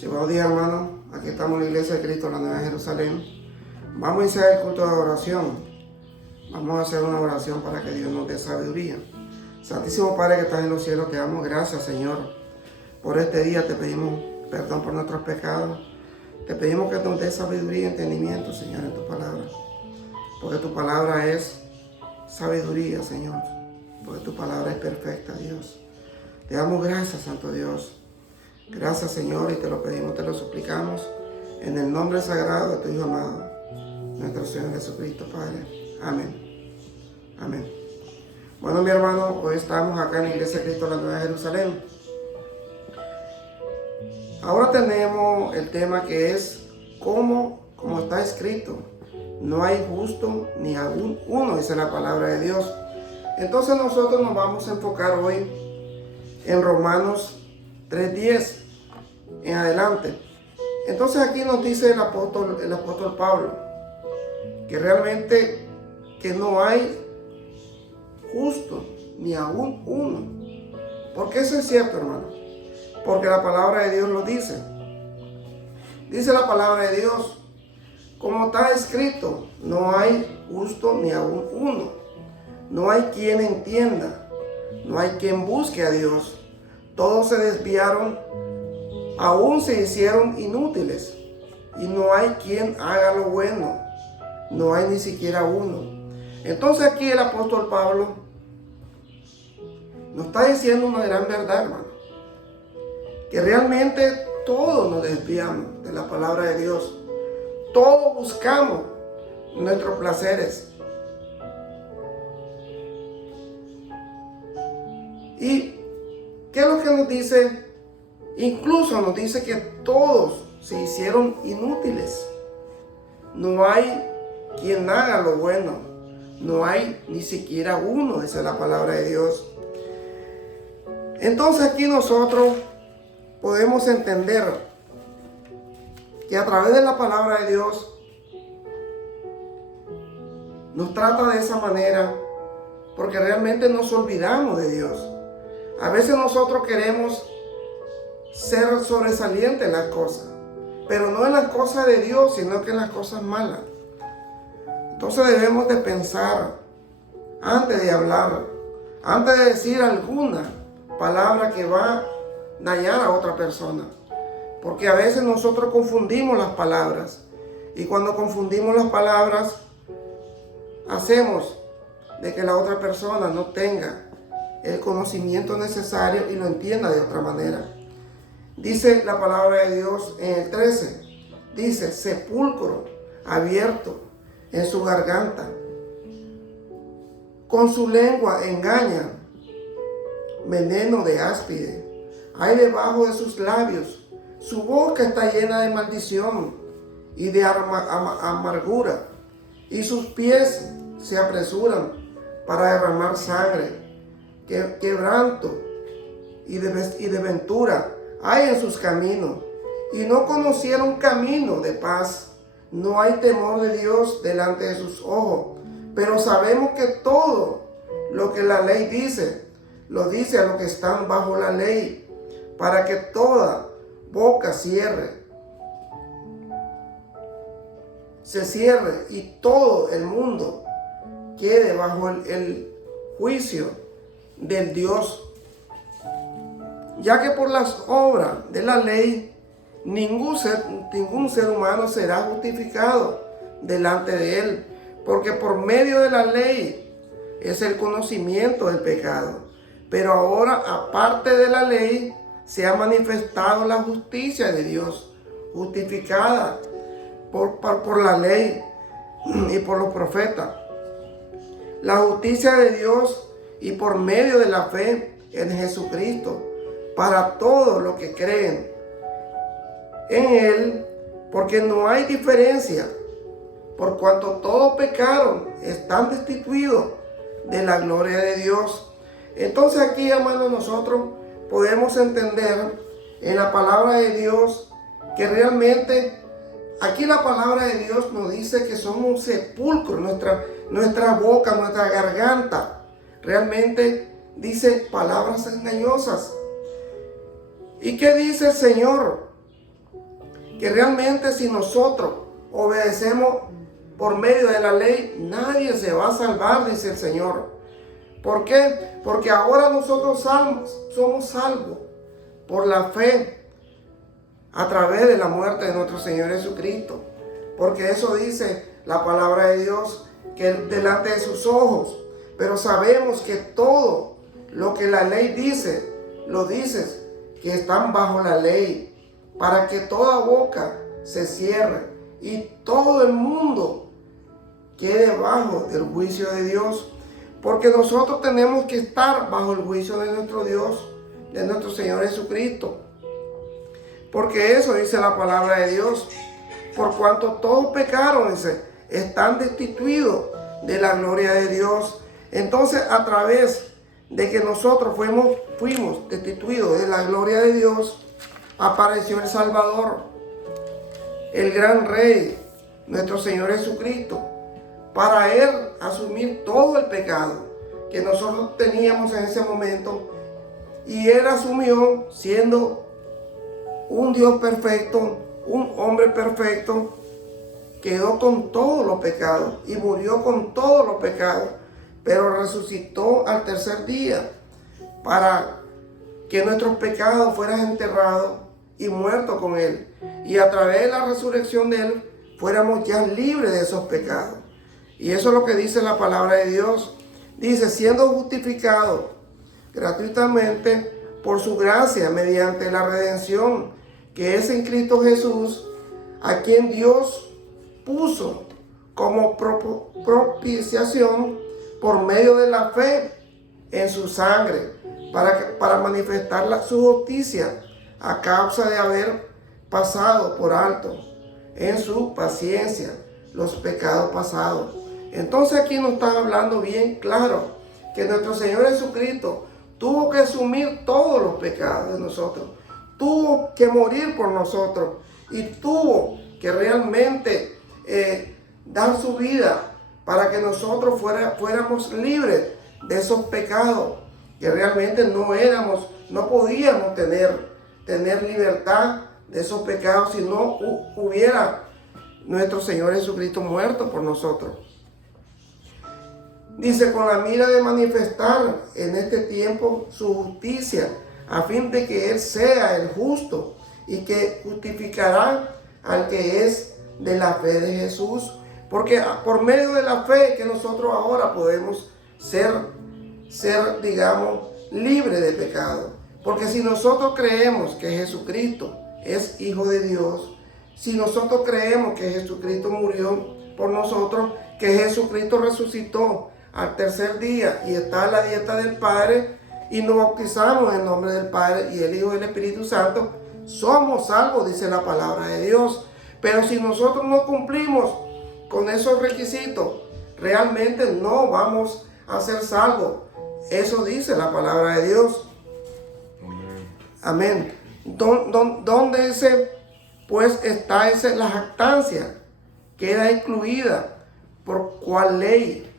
Sí, buenos días, hermanos. Aquí estamos en la Iglesia de Cristo, la Nueva Jerusalén. Vamos a iniciar el culto de oración. Vamos a hacer una oración para que Dios nos dé sabiduría. Santísimo Padre que estás en los cielos, te damos gracias, Señor, por este día. Te pedimos perdón por nuestros pecados. Te pedimos que nos dé sabiduría y entendimiento, Señor, en tu palabra. Porque tu palabra es sabiduría, Señor. Porque tu palabra es perfecta, Dios. Te damos gracias, Santo Dios. Gracias, Señor, y te lo pedimos, te lo suplicamos en el nombre sagrado de tu Hijo amado, nuestro Señor Jesucristo, Padre. Amén. Amén. Bueno, mi hermano, hoy estamos acá en la Iglesia de Cristo, la Nueva Jerusalén. Ahora tenemos el tema que es como está escrito: no hay justo ni aún uno, dice la palabra de Dios. Entonces nosotros nos vamos a enfocar hoy en Romanos 3:10 en adelante. Entonces aquí nos dice el apóstol Pablo que realmente que no hay justo ni aún uno. ¿Por qué eso es cierto, hermano? Porque la palabra de Dios lo dice. Dice la palabra de Dios, como está escrito, no hay justo ni aún uno. No hay quien entienda, no hay quien busque a Dios. Todos se desviaron, aún se hicieron inútiles, y no hay quien haga lo bueno, no hay ni siquiera uno. Entonces aquí el apóstol Pablo nos está diciendo una gran verdad, hermano, que realmente todos nos desviamos de la palabra de Dios. Todos buscamos nuestros placeres. ¿Y qué es lo que nos dice? Incluso nos dice que todos se hicieron inútiles. No hay quien haga lo bueno. No hay ni siquiera uno, dice la palabra de Dios. Entonces aquí nosotros podemos entender que a través de la palabra de Dios nos trata de esa manera, porque realmente nos olvidamos de Dios. A veces nosotros queremos ser sobresalientes en las cosas, pero no en las cosas de Dios, sino que en las cosas malas. Entonces debemos de pensar antes de hablar, antes de decir alguna palabra que va a dañar a otra persona. Porque a veces nosotros confundimos las palabras, y cuando confundimos las palabras hacemos de que la otra persona no tenga el conocimiento necesario y lo entienda de otra manera. Dice la palabra de Dios en el 13, dice: sepulcro abierto en su garganta, con su lengua engañan, veneno de áspide hay debajo de sus labios, su boca está llena de maldición y de amargura, y sus pies se apresuran para derramar sangre. Quebranto y desventura hay en sus caminos, y no conocieron camino de paz. No hay temor de Dios delante de sus ojos. Pero sabemos que todo lo que la ley dice, lo dice a los que están bajo la ley, para que toda boca se cierre y todo el mundo quede bajo el juicio del Dios, ya que por las obras de la ley ningún ser humano será justificado delante de él, porque por medio de la ley es el conocimiento del pecado. Pero ahora, aparte de la ley, se ha manifestado la justicia de Dios, justificada por la ley y por los profetas. La justicia de Dios y por medio de la fe en Jesucristo, para todos los que creen en Él, porque no hay diferencia, por cuanto todos pecaron, están destituidos de la gloria de Dios. Entonces aquí, hermanos, nosotros podemos entender en la palabra de Dios que realmente aquí la palabra de Dios nos dice que somos un sepulcro, nuestra boca, nuestra garganta. Realmente dice palabras engañosas. ¿Y qué dice el Señor? que realmente si nosotros obedecemos por medio de la ley, nadie se va a salvar, dice el Señor. ¿Por qué? Porque ahora nosotros somos salvos por la fe a través de la muerte de nuestro Señor Jesucristo. Porque eso dice la palabra de Dios, que delante de sus ojos. Pero sabemos que todo lo que la ley dice, lo dice, que están bajo la ley, para que toda boca se cierre y todo el mundo quede bajo el juicio de Dios. Porque nosotros tenemos que estar bajo el juicio de nuestro Dios, de nuestro Señor Jesucristo. Porque eso dice la palabra de Dios. Por cuanto todos pecaron, dice, están destituidos de la gloria de Dios. Entonces, a través de que nosotros fuimos destituidos de la gloria de Dios, apareció el Salvador, el gran Rey, nuestro Señor Jesucristo, para Él asumir todo el pecado que nosotros teníamos en ese momento. Y Él asumió, siendo un Dios perfecto, un hombre perfecto, quedó con todos los pecados y murió con todos los pecados, pero resucitó al tercer día para que nuestros pecados fueran enterrados y muertos con Él. Y a través de la resurrección de Él fuéramos ya libres de esos pecados. Y eso es lo que dice la palabra de Dios. Dice, siendo justificados gratuitamente por su gracia mediante la redención que es en Cristo Jesús, a quien Dios puso como propiciación por medio de la fe en su sangre, para manifestar su justicia a causa de haber pasado por alto en su paciencia los pecados pasados. Entonces aquí nos está hablando bien claro que nuestro Señor Jesucristo tuvo que asumir todos los pecados de nosotros, tuvo que morir por nosotros y tuvo que realmente dar su vida para que nosotros fuéramos libres de esos pecados que realmente no podíamos tener libertad de esos pecados si no hubiera nuestro Señor Jesucristo muerto por nosotros. Dice, con la mira de manifestar en este tiempo su justicia, a fin de que Él sea el justo y que justificará al que es de la fe de Jesús. Porque por medio de la fe que nosotros ahora podemos ser, digamos, libres de pecado. Porque si nosotros creemos que Jesucristo es Hijo de Dios, si nosotros creemos que Jesucristo murió por nosotros, que Jesucristo resucitó al tercer día y está a la diestra del Padre, y nos bautizamos en nombre del Padre y el Hijo y el Espíritu Santo, somos salvos, dice la palabra de Dios. Pero si nosotros no cumplimos con esos requisitos, realmente no vamos a ser salvos. Eso dice la palabra de Dios. Amén. ¿Dónde pues está la jactancia? Queda incluida. ¿Por cuál ley?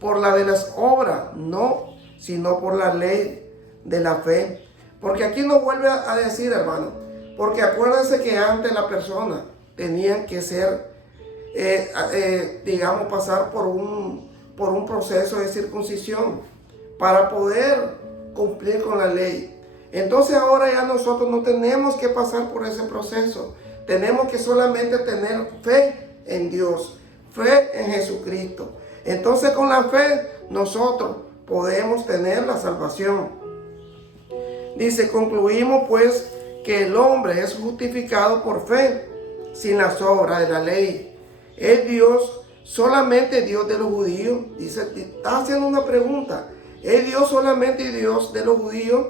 Por la de las obras, no, sino por la ley de la fe. Porque aquí nos vuelve a decir, hermano, porque acuérdense que antes la persona tenían que ser, digamos, pasar por un proceso de circuncisión para poder cumplir con la ley. Entonces ahora ya nosotros no tenemos que pasar por ese proceso. Tenemos que solamente tener fe en Dios, fe en Jesucristo. Entonces con la fe nosotros podemos tener la salvación. Dice, concluimos pues que el hombre es justificado por fe, sin las obras de la ley. ¿Es Dios solamente Dios de los judíos? Dice, está haciendo una pregunta. ¿Es Dios solamente Dios de los judíos?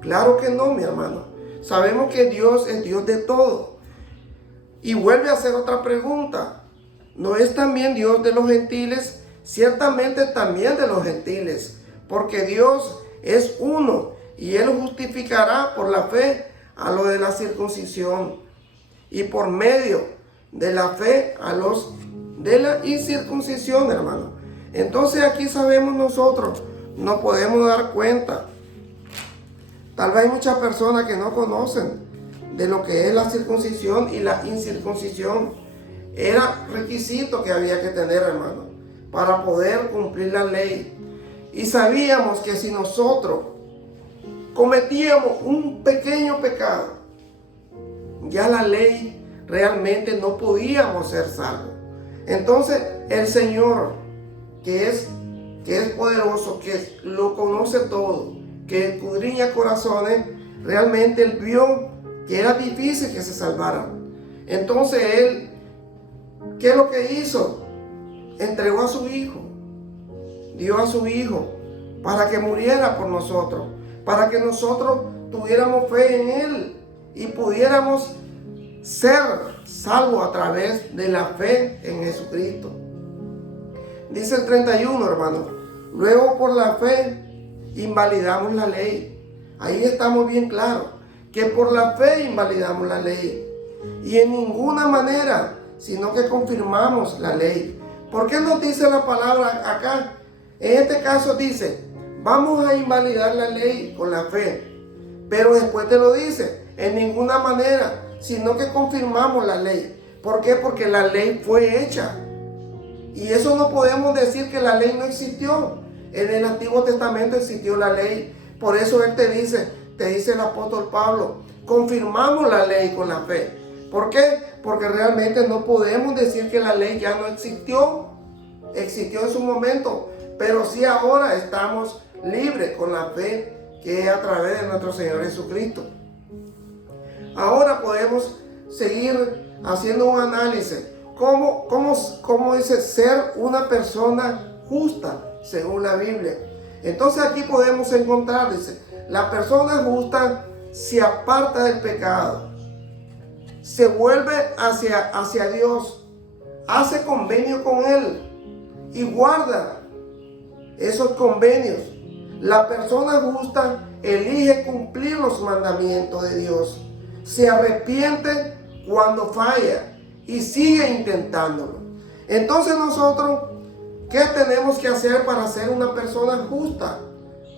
Claro que no, mi hermano. Sabemos que Dios es Dios de todo. Y vuelve a hacer otra pregunta. ¿No es también Dios de los gentiles? Ciertamente también de los gentiles, porque Dios es uno y Él justificará por la fe a los de la circuncisión y por medio de la fe a los de la incircuncisión, hermano. Entonces aquí sabemos nosotros, nos podemos dar cuenta. Tal vez hay muchas personas que no conocen de lo que es la circuncisión y la incircuncisión. Era requisito que había que tener, hermano, para poder cumplir la ley. Y sabíamos que si nosotros cometíamos un pequeño pecado, ya la ley realmente no podíamos ser salvos. Entonces el Señor, que es poderoso, que lo conoce todo, que escudriña corazones, realmente Él vio que era difícil que se salvaran. Entonces Él, ¿qué es lo que hizo? Entregó a su Hijo, dio a su Hijo para que muriera por nosotros, para que nosotros tuviéramos fe en Él y pudiéramos ser salvos a través de la fe en Jesucristo. Dice el 31, hermano, luego por la fe invalidamos la ley. Ahí estamos bien claros, que por la fe invalidamos la ley. Y en ninguna manera, sino que confirmamos la ley. ¿Por qué nos dice la palabra acá? En este caso dice, vamos a invalidar la ley con la fe. Pero después te lo dice, en ninguna manera, sino que confirmamos la ley. ¿Por qué? Porque la ley fue hecha. Y eso no podemos decir que la ley no existió. En el Antiguo Testamento existió la ley. Por eso Él te dice el apóstol Pablo, confirmamos la ley con la fe. ¿Por qué? Porque realmente no podemos decir que la ley ya no existió. Existió en su momento, pero sí ahora estamos libres con la fe que es a través de nuestro Señor Jesucristo. Ahora podemos seguir haciendo un análisis. ¿Cómo dice ser una persona justa según la Biblia? Entonces aquí podemos encontrar, dice, la persona justa se aparta del pecado, se vuelve hacia Dios, hace convenio con Él y guarda esos convenios. La persona justa elige cumplir los mandamientos de Dios, se arrepiente cuando falla y sigue intentándolo. Entonces nosotros, ¿qué tenemos que hacer para ser una persona justa?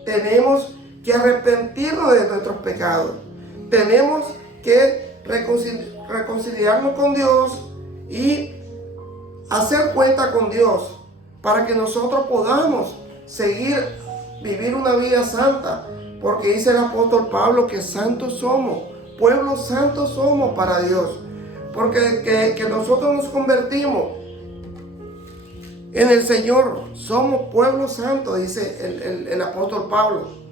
Tenemos que arrepentirnos de nuestros pecados. Tenemos que reconciliarnos con Dios y hacer cuenta con Dios para que nosotros podamos vivir una vida santa. Porque dice el apóstol Pablo que santos somos, pueblo santo somos para Dios. Porque que nosotros nos convertimos en el Señor, somos pueblo santo, dice el apóstol Pablo.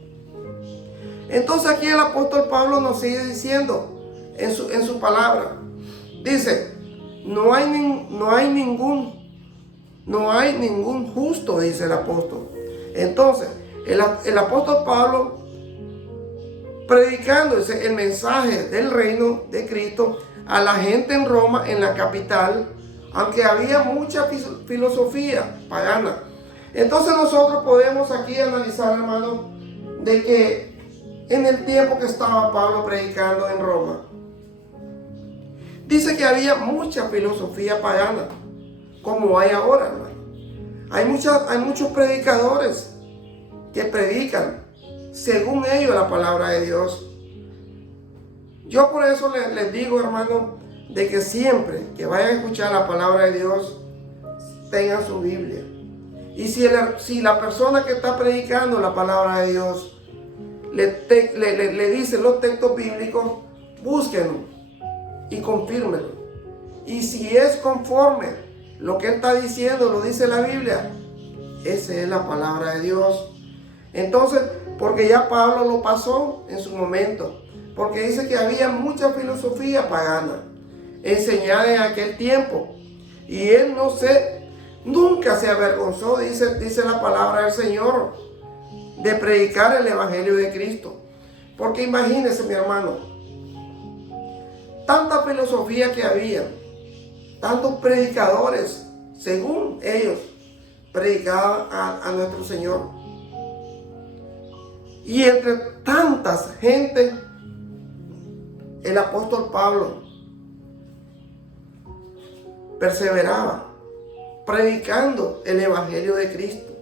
Entonces aquí el apóstol Pablo nos sigue diciendo en su palabra, dice, no hay ningún justo, dice el apóstol. Entonces el apóstol Pablo, predicando el mensaje del reino de Cristo a la gente en Roma, en la capital, aunque había mucha filosofía pagana. Entonces nosotros podemos aquí analizar, hermano, de que en el tiempo que estaba Pablo predicando en Roma, dice que había mucha filosofía pagana, como hay ahora, hermano. Hay muchos predicadores que predican según ellos la palabra de Dios. Yo por eso les digo, hermano, de que siempre que vayan a escuchar la palabra de Dios, tengan su Biblia. Y si la persona que está predicando la palabra de Dios le dice los textos bíblicos, búsquenlo y confírmenlo. Y si es conforme lo que él está diciendo, lo dice la Biblia, esa es la palabra de Dios. Entonces, porque ya Pablo lo pasó en su momento, porque dice que había mucha filosofía pagana enseñada en aquel tiempo, y él nunca se avergonzó, dice la palabra del Señor, de predicar el evangelio de Cristo. Porque imagínense, mi hermano, tanta filosofía que había, tantos predicadores, según ellos, predicaban a nuestro Señor. Y entre tantas gente, el apóstol Pablo perseveraba predicando el evangelio de Cristo,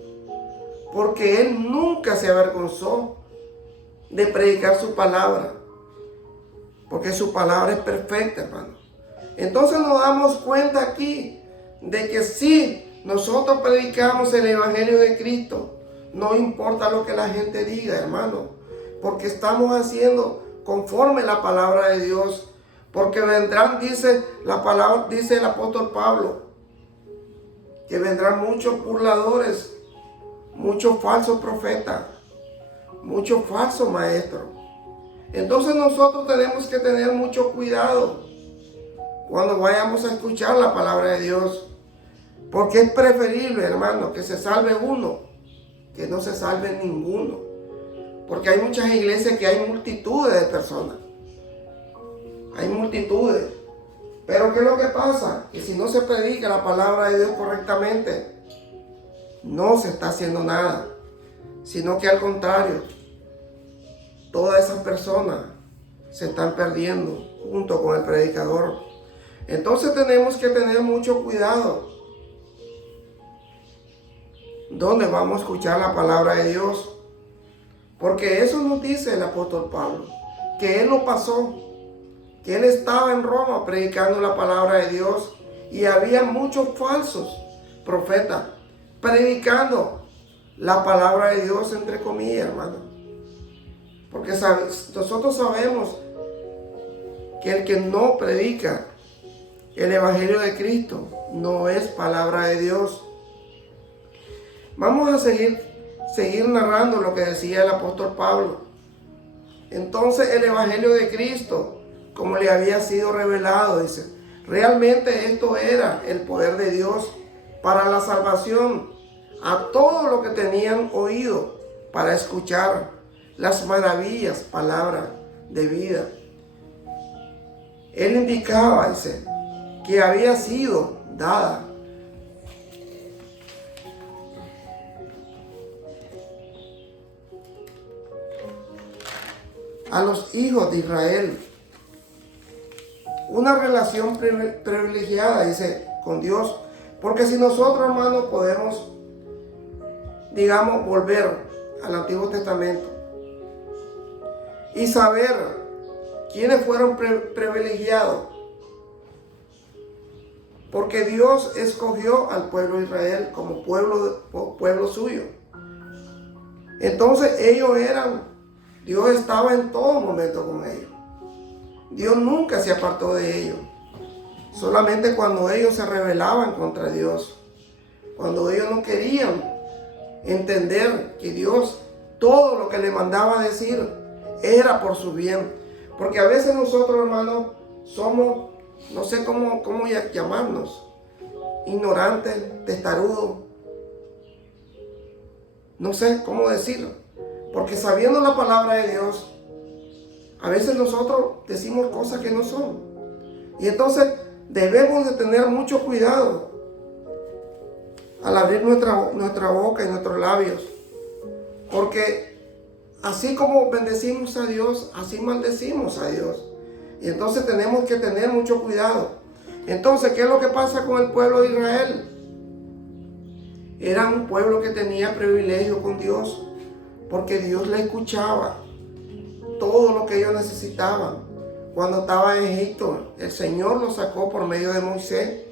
porque él nunca se avergonzó de predicar su palabra. porque su palabra es perfecta, hermano. Entonces nos damos cuenta aquí de que si nosotros predicamos el Evangelio de Cristo, no importa lo que la gente diga, hermano, porque estamos haciendo conforme la palabra de Dios. Porque vendrán, dice la palabra, dice el apóstol Pablo, que vendrán muchos burladores, muchos falsos profetas, muchos falsos maestros. Entonces nosotros tenemos que tener mucho cuidado cuando vayamos a escuchar la palabra de Dios. Porque es preferible, hermano, que se salve uno, que no se salve ninguno. Porque hay muchas iglesias que hay multitudes de personas. Hay multitudes. Pero ¿qué es lo que pasa? Que si no se predica la palabra de Dios correctamente, no se está haciendo nada. Sino que al contrario, todas esas personas se están perdiendo junto con el predicador. Entonces tenemos que tener mucho cuidado. ¿Dónde vamos a escuchar la palabra de Dios? Porque eso nos dice el apóstol Pablo, que él lo pasó, que él estaba en Roma predicando la palabra de Dios y había muchos falsos profetas predicando la palabra de Dios, entre comillas, hermano. Porque nosotros sabemos que el que no predica el Evangelio de Cristo no es palabra de Dios. Vamos a seguir narrando lo que decía el apóstol Pablo. Entonces el Evangelio de Cristo, como le había sido revelado, dice, realmente esto era el poder de Dios para la salvación a todos los que tenían oído para escuchar las maravillas, palabras de vida. Él indicaba, dice, que había sido dada a los hijos de Israel una relación privilegiada, dice, con Dios. Porque si nosotros, hermanos, podemos, digamos, volver al Antiguo Testamento y saber quiénes fueron privilegiados, porque Dios escogió al pueblo de Israel como pueblo suyo. Entonces Dios estaba en todo momento con ellos. Dios nunca se apartó de ellos. Solamente cuando ellos se rebelaban contra Dios, cuando ellos no querían entender que Dios, todo lo que le mandaba decir, era por su bien. Porque a veces nosotros, hermanos, somos, no sé cómo llamarnos, ignorantes, testarudos, no sé cómo decirlo. Porque sabiendo la palabra de Dios, a veces nosotros decimos cosas que no son. Y entonces debemos de tener mucho cuidado al abrir nuestra boca y nuestros labios. Porque así como bendecimos a Dios, así maldecimos a Dios. Y entonces tenemos que tener mucho cuidado. Entonces, ¿qué es lo que pasa con el pueblo de Israel? Era un pueblo que tenía privilegio con Dios, porque Dios le escuchaba todo lo que ellos necesitaban. Cuando estaba en Egipto, el Señor los sacó por medio de Moisés.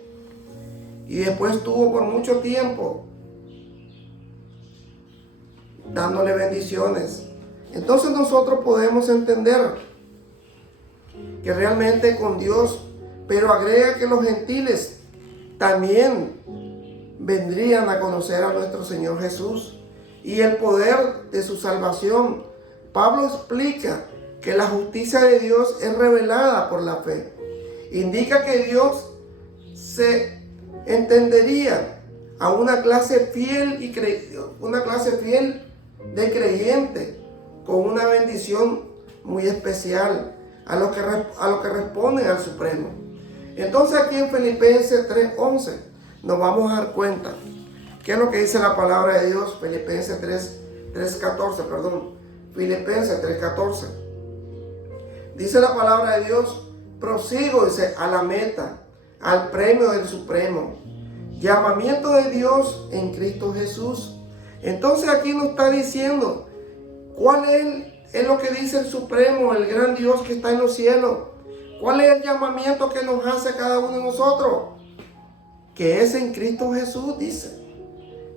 Y después estuvo por mucho tiempo dándole bendiciones. Entonces nosotros podemos entender que realmente con Dios, pero agrega que los gentiles también vendrían a conocer a nuestro Señor Jesús y el poder de su salvación. Pablo explica que la justicia de Dios es revelada por la fe. Indica que Dios se entendería a una clase fiel de creyentes con una bendición muy especial a lo que responden al Supremo. Entonces aquí en Filipenses 3:11 nos vamos a dar cuenta qué es lo que dice la palabra de Dios. Filipenses 3:14. Dice la palabra de Dios: prosigo, dice, a la meta, al premio del Supremo llamamiento de Dios en Cristo Jesús. Entonces aquí nos está diciendo cuál es es lo que dice el Supremo, el gran Dios que está en los cielos. ¿Cuál es el llamamiento que nos hace a cada uno de nosotros? Que es en Cristo Jesús, dice.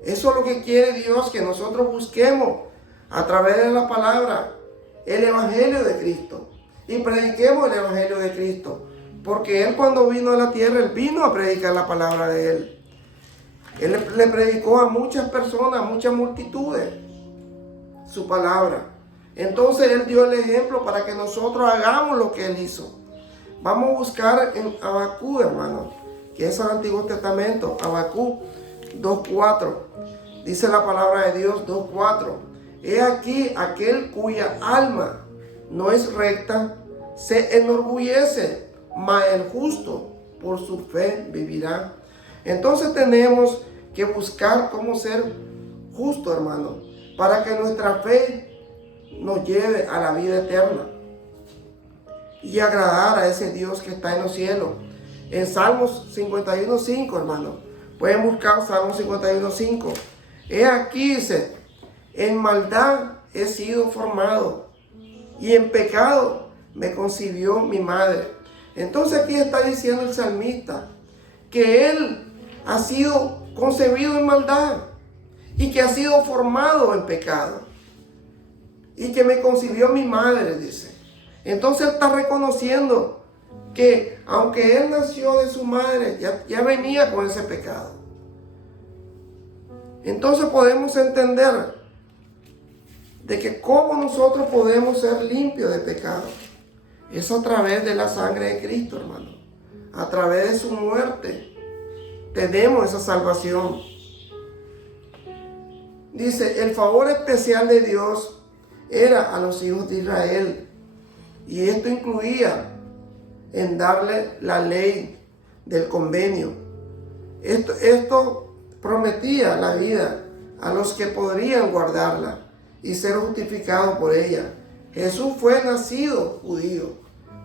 Eso es lo que quiere Dios, que nosotros busquemos a través de la palabra el Evangelio de Cristo. Y prediquemos el Evangelio de Cristo. Porque Él, cuando vino a la tierra, Él vino a predicar la palabra de Él. Él le predicó a muchas personas, a muchas multitudes, su palabra. Entonces Él dio el ejemplo para que nosotros hagamos lo que Él hizo. Vamos a buscar en Habacuc, hermano, que es el Antiguo Testamento. Habacuc 2:4. Dice la palabra de Dios 2:4. He aquí aquel cuya alma no es recta, se enorgullece, mas el justo por su fe vivirá. Entonces tenemos que buscar cómo ser justo, hermano, para que nuestra fe nos lleve a la vida eterna y agradar a ese Dios que está en los cielos. En Salmos 51:5, hermano, pueden buscar Salmos 51:5. He aquí, dice, en maldad he sido formado y en pecado me concibió mi madre. Entonces aquí está diciendo el salmista que él ha sido concebido en maldad y que ha sido formado en pecado y que me concibió mi madre, dice. Entonces él está reconociendo que aunque él nació de su madre, ya venía con ese pecado. Entonces podemos entender de que cómo nosotros podemos ser limpios de pecado. Es a través de la sangre de Cristo, hermano. A través de su muerte tenemos esa salvación. Dice, el favor especial de Dios era a los hijos de Israel. Y esto incluía en darle la ley del convenio. Esto prometía la vida a los que podrían guardarla y ser justificados por ella. Jesús fue nacido judío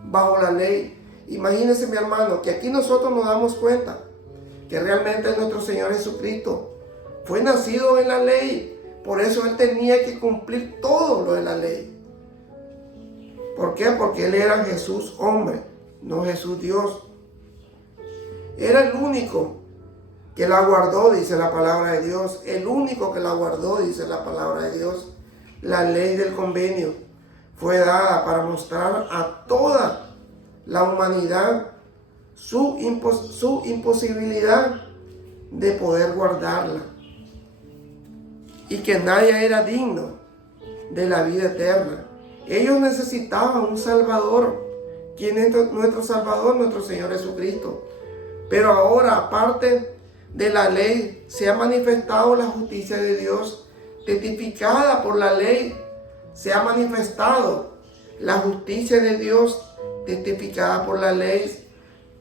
bajo la ley. Imagínense, mi hermano, que aquí nosotros nos damos cuenta que realmente nuestro Señor Jesucristo fue nacido en la ley. Por eso Él tenía que cumplir todo lo de la ley. ¿Por qué? Porque Él era Jesús hombre, no Jesús Dios. Era el único que la guardó, dice la palabra de Dios. El único que la guardó, dice la palabra de Dios. La ley del convenio fue dada para mostrar a toda la humanidad su imposibilidad de poder guardarla y que nadie era digno de la vida eterna. Ellos necesitaban un Salvador, quien es nuestro Salvador, nuestro Señor Jesucristo. Pero ahora, aparte de la ley, se ha manifestado la justicia de Dios, testificada por la ley. Se ha manifestado la justicia de Dios, testificada por la ley,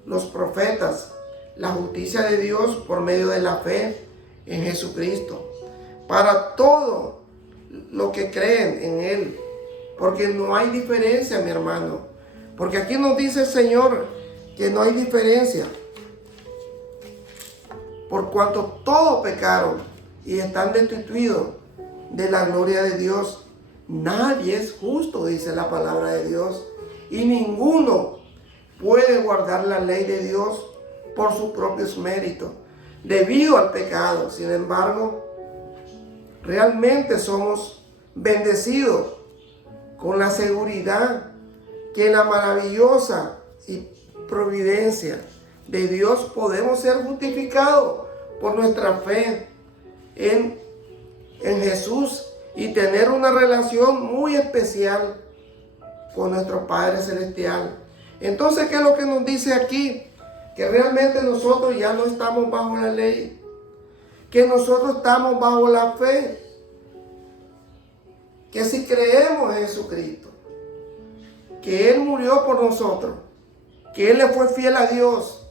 los profetas, la justicia de Dios por medio de la fe en Jesucristo, para todo lo que creen en Él, porque no hay diferencia, mi hermano, porque aquí nos dice el Señor que no hay diferencia, por cuanto todos pecaron y están destituidos de la gloria de Dios. Nadie es justo, dice la palabra de Dios, y ninguno puede guardar la ley de Dios por sus propios méritos, debido al pecado. Sin embargo, realmente somos bendecidos con la seguridad que en la maravillosa y providencia de Dios podemos ser justificados por nuestra fe en Jesús y tener una relación muy especial con nuestro Padre Celestial. Entonces, ¿qué es lo que nos dice aquí? Que realmente nosotros ya no estamos bajo la ley, que nosotros estamos bajo la fe, que si creemos en Jesucristo, que Él murió por nosotros, que Él le fue fiel a Dios,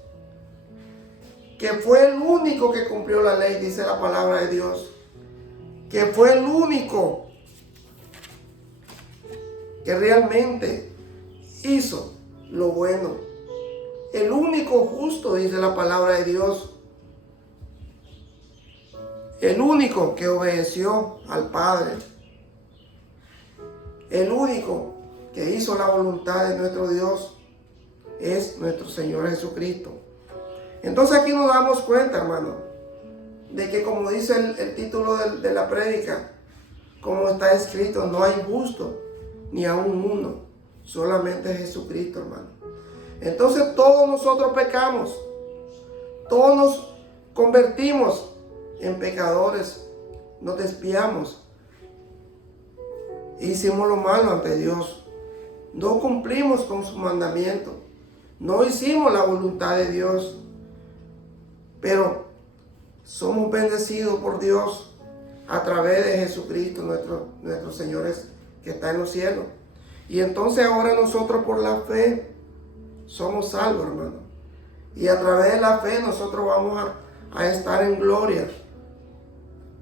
que fue el único que cumplió la ley, dice la palabra de Dios, que fue el único que realmente hizo lo bueno, el único justo, dice la palabra de Dios, el único que obedeció al Padre, El único que hizo la voluntad de nuestro Dios es nuestro Señor Jesucristo. Entonces aquí nos damos cuenta, hermano, de que como dice el título de la prédica, como está escrito, no hay justo ni aún uno, solamente Jesucristo, hermano. Entonces todos nosotros pecamos, todos nos convertimos en pecadores, nos desviamos, hicimos lo malo ante Dios, no cumplimos con su mandamiento, no hicimos la voluntad de Dios, pero somos bendecidos por Dios a través de Jesucristo, nuestro Señor que está en los cielos. Y entonces ahora nosotros por la fe somos salvos, hermano. Y a través de la fe nosotros vamos a estar en gloria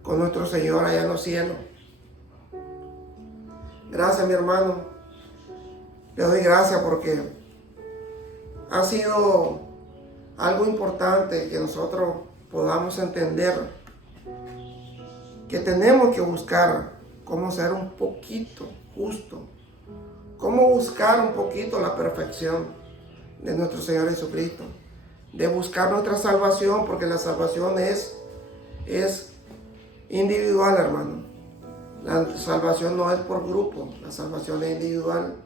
con nuestro Señor allá en los cielos. Gracias, mi hermano. Le doy gracias porque ha sido algo importante que nosotros podamos entender que tenemos que buscar cómo ser un poquito justo, cómo buscar un poquito la perfección de nuestro Señor Jesucristo, de buscar nuestra salvación, porque la salvación es individual, hermano. La salvación no es por grupo, la salvación es individual.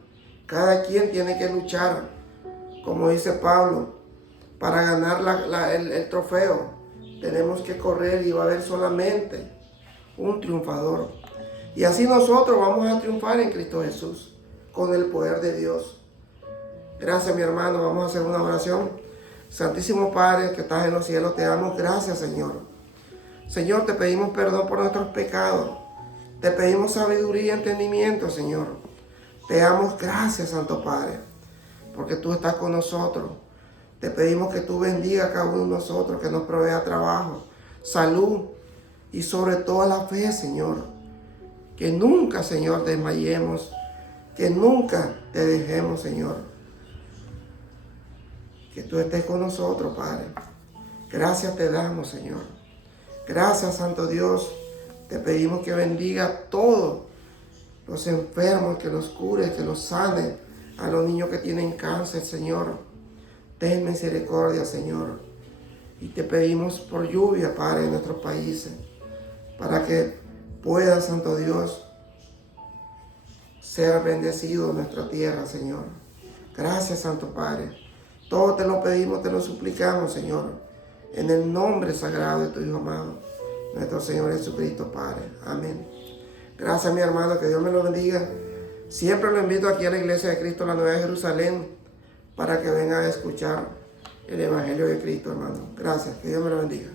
Cada quien tiene que luchar, como dice Pablo, para ganar el trofeo. Tenemos que correr y va a haber solamente un triunfador. Y así nosotros vamos a triunfar en Cristo Jesús, con el poder de Dios. Gracias, mi hermano. Vamos a hacer una oración. Santísimo Padre que estás en los cielos, te damos gracias, Señor. Señor, te pedimos perdón por nuestros pecados. Te pedimos sabiduría y entendimiento, Señor. Te damos gracias, Santo Padre, porque tú estás con nosotros. Te pedimos que tú bendiga a cada uno de nosotros, que nos provea trabajo, salud y sobre todo la fe, Señor. Que nunca, Señor, desmayemos, que nunca te dejemos, Señor. Que tú estés con nosotros, Padre. Gracias te damos, Señor. Gracias, Santo Dios. Te pedimos que bendiga a todos los enfermos, que los cure, que los sane, a los niños que tienen cáncer, Señor. Ten misericordia, Señor. Y te pedimos por lluvia, Padre, en nuestros países, para que pueda, Santo Dios, ser bendecido en nuestra tierra, Señor. Gracias, Santo Padre. Todo te lo pedimos, te lo suplicamos, Señor, en el nombre sagrado de tu Hijo amado, nuestro Señor Jesucristo, Padre. Amén. Gracias, mi hermano, que Dios me lo bendiga. Siempre lo invito aquí a la Iglesia de Cristo, la Nueva Jerusalén, para que vengan a escuchar el Evangelio de Cristo, hermano. Gracias, que Dios me lo bendiga.